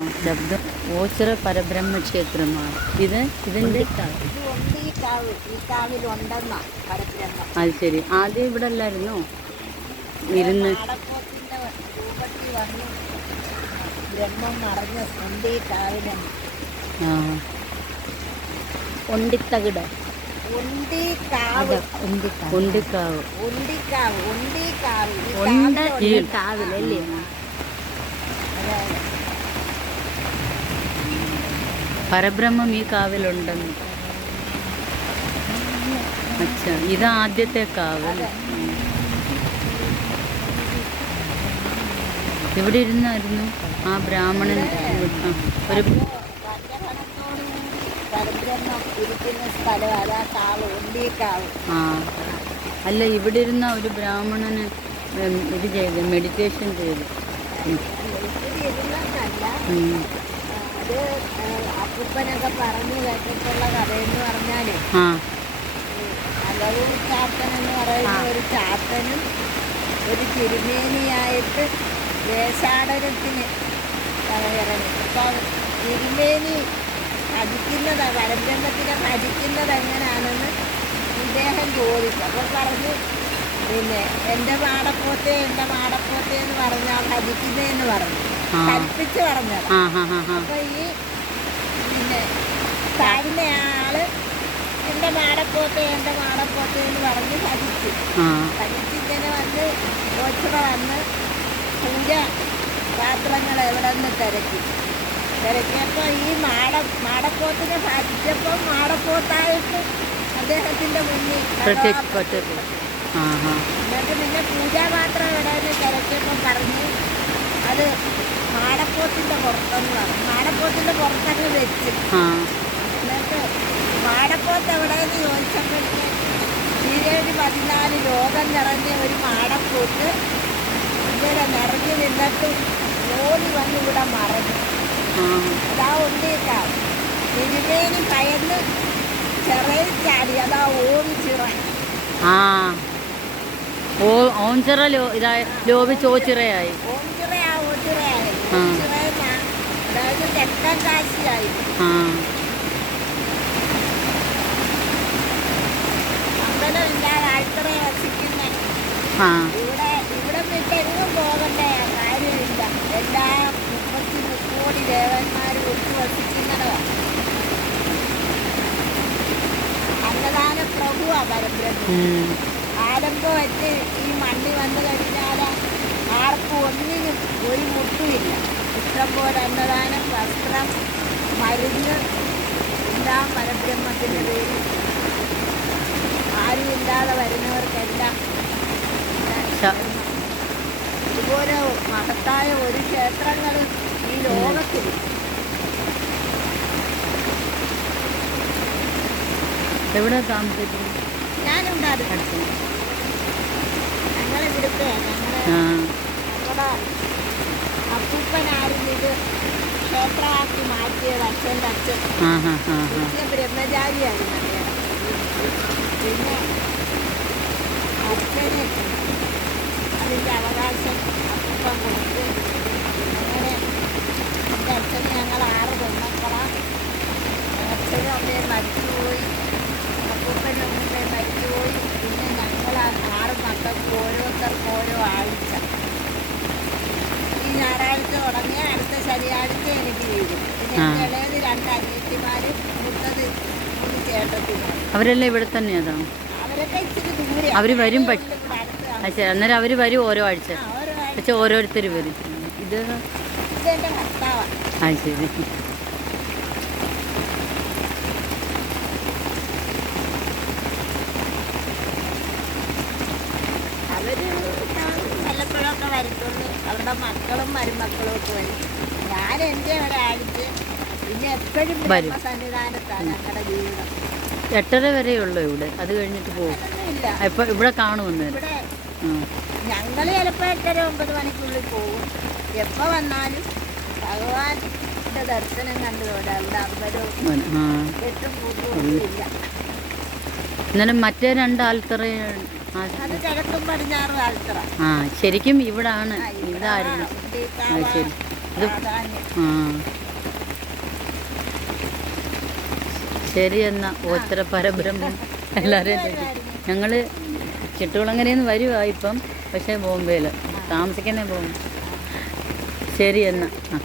ശബ്ദം ഓച്ചിറ പരബ്രഹ്മ ക്ഷേത്രമാണ് ഇതിൻ്റെ അത് ശരി. ആദ്യം ഇവിടെ അല്ലായിരുന്നോ ഇരുന്ന്? ആ ഒണ്ടിത്തകിട് ഉണ്ടിക്കാവ് കാവിലല്ലേ? പരബ്രഹ്മം ഈ കാവിലുണ്ടെന്ന്. അച്ഛാ, ഇത് ആദ്യത്തെ കാവ്. ഇവിടെ ഇരുന്നായിരുന്നു ആ ബ്രാഹ്മണൻ ഒരു ആ അല്ല, ഇവിടെ ഇരുന്ന ഒരു ബ്രാഹ്മണന് ഇത് ചെയ്ത് മെഡിറ്റേഷൻ ചെയ്ത്. അപ്പൂപ്പനൊക്കെ പറഞ്ഞു കേട്ടിട്ടുള്ള കഥയെന്ന് പറഞ്ഞാല് അലവൂർ ചാത്തൻ എന്ന് പറയുന്ന ഒരു ചാത്തനും ഒരു തിരുമേനിയായിട്ട് ദേശാടനത്തിന് ഇറങ്ങി. അപ്പം തിരുമേനി ഭജിക്കുന്നത് പരബ്രഹ്മത്തിനെ ഭജിക്കുന്നത് എങ്ങനെയാണെന്ന് ഇദ്ദേഹം ചോദിച്ചു. അപ്പോൾ പറഞ്ഞു, പിന്നെ എൻ്റെ മാടപ്പോത്തെ എന്ന് പറഞ്ഞാൽ ഭജിക്കുന്നതെന്ന് പറഞ്ഞു, കൽപ്പിച്ച് പറഞ്ഞത്. അപ്പൊ ഈ പിന്നെ താഴ്ന്ന ആള് എൻ്റെ മാടപ്പോത്തെ എന്ന് പറഞ്ഞ് ഭജിച്ചിങ്ങനെ വന്ന് ഓച്ചിറ വന്ന് പൂജ പാത്രങ്ങൾ എവിടെ നിന്ന് തിരക്കിയപ്പോൾ ഈ മാടപ്പോത്തിനെ ഭജിച്ചപ്പോൾ മാടപ്പോത്തായിട്ട് അദ്ദേഹത്തിൻ്റെ മുന്നിൽ എന്നിട്ട് പിന്നെ പൂജാപാത്രം എവിടെ നിന്ന് തിരക്കിയപ്പോൾ പറഞ്ഞു അത് മാടപ്പോത്തിൻ്റെ പുറത്തെന്ന് പറഞ്ഞു. മാടപ്പോത്തിൻ്റെ പുറത്തങ്ങ് വെച്ച് എന്നിട്ട് മാടപ്പോത്ത് എവിടെയെന്ന് ചോദിച്ചപ്പോഴേക്ക് 14 ലോകം നിറഞ്ഞ ഒരു മാടപ്പോത്ത് ഇങ്ങനെ നിറഞ്ഞു നിന്നിട്ട് ഓടി വന്ന് ഇവിടെ മറഞ്ഞു. അതാ ഉണ്ടേക്കാം തിരുവേനി ഭയന്ന് ചിറയിൽ ചാടി. അതാ ഓവിച്ചിറ. ഓഞ്ചിറ ലോപിച്ച് ഓച്ചിറയായി. അതായത് തെക്കൻ കാശിയായി. അമ്പലമില്ലാതെ ആൾത്തറയെ വസിക്കുന്ന ഇവിടെ എങ്ങും പോകേണ്ട കാര്യമില്ല. എല്ലാ 33 കോടി ദേവന്മാരും ഒത്തു വസിക്കുന്നതാണ്. അന്നദാന പ്രഭുവാ പരബ്രഹ്മം. ആരംഭം വെച്ച് ഈ മണ്ണി വന്നു കഴിഞ്ഞാൽ ആർക്കും ഒന്നിനും ഒരു മുട്ടുമില്ല. ഇഷ്ടംപോലെ അന്നദാനം, വസ്ത്രം, മരുന്ന് എല്ലാം പരബ്രഹ്മത്തിൻ്റെ പേരിൽ ആരുമില്ലാതെ വരുന്നവർക്കെല്ലാം. ഇതുപോലെ മഹത്തായ ഒരു ക്ഷേത്രങ്ങൾ ഈ ലോകത്തിൽ എവിടെ താമസിക്കുന്നു? ഞാനുണ്ടായിരുന്നു. ഞങ്ങളിവിടുത്തെ നമ്മുടെ അപ്പൂപ്പനായിരുന്നു ഇത് ക്ഷേത്രമാക്കി മാറ്റിയത്. അച്ഛൻ്റെ അച്ഛൻ ബ്രഹ്മചാരിയായിരുന്നു അദ്ദേഹം. പിന്നെ അച്ഛന് അതിൻ്റെ അവകാശം അപ്പൂപ്പൻ കൊടുത്ത് അങ്ങനെ എൻ്റെ അച്ഛന് ഞങ്ങൾ 6 പെൺമക്കളാണ്. അച്ഛനും അമ്മയും മരിച്ചുപോയി, അപ്പൂപ്പനും അമ്മയും മരിച്ചുപോയി. പിന്നെ ഞങ്ങൾ 6 മക്കൾക്ക് ഓരോരുത്തർക്ക് ഓരോ ആഴ്ച. ഈ ഞായറാഴ്ച തുടങ്ങിയ അടുത്ത ശനിയാഴ്ച എനിക്ക് വീഴും. പിന്നെ ഇളയത് 2 അനിയത്തിമാരും മൂത്തത് 3 ചേട്ടത്തിമാർ. അവരെല്ലാം ഇവിടെ തന്നെയാ? അവരൊക്കെ ഇച്ചിരി ദൂരെ. അവർ വരും. അന്നേരം അവർ വരും ഓരോ ആഴ്ച. പക്ഷെ ഓരോരുത്തർ വരും. ഇതെൻ്റെ ഭർത്താവാണ്. ശരി. വല്ലപ്പോഴൊക്കെ വരത്തുള്ളൂ. അവരുടെ മക്കളും മരുമക്കളും ഒക്കെ വരും. ഞാൻ എൻ്റെ ഒരാഴ്ച പിന്നെ എപ്പോഴും സന്നിധാനത്താണ് ഞങ്ങളുടെ ജീവിതം. 8:30 വരെയുള്ളൂ ഇവിടെ. അത് കഴിഞ്ഞിട്ട് പോകും. ഇപ്പൊ ഇവിടെ കാണുമെന്ന്. ഇവിടെ ഞങ്ങൾ ചിലപ്പോൾ 8:30 9 മണിക്കുള്ളിൽ പോകും. എപ്പോൾ വന്നാലും ഭഗവാന്റെ ദർശനം കണ്ടുകൊണ്ട് അവിടെ അമ്പലവും വെട്ടും കൂട്ടും ഇല്ല. എന്നാലും മറ്റേ 2 ആൽത്തറ അത് കിഴക്കും പടിഞ്ഞാറും ആൽത്തറ. ശരിക്കും ഇവിടാണ്. ഇതായിരുന്നു. ശരി. പ്രാധാന്യം. ആ ശരി എന്നാ ഓച്ചിറ പരബ്രഹ്മം എല്ലാവരെയും ഞങ്ങൾ ചിട്ടുകുളങ്ങരയിൽ നിന്ന് വരുവാ ഇപ്പം, പക്ഷേ ബോംബെയിൽ താമസിക്കുന്നേ പോകും. ശരി എന്നാ. ആ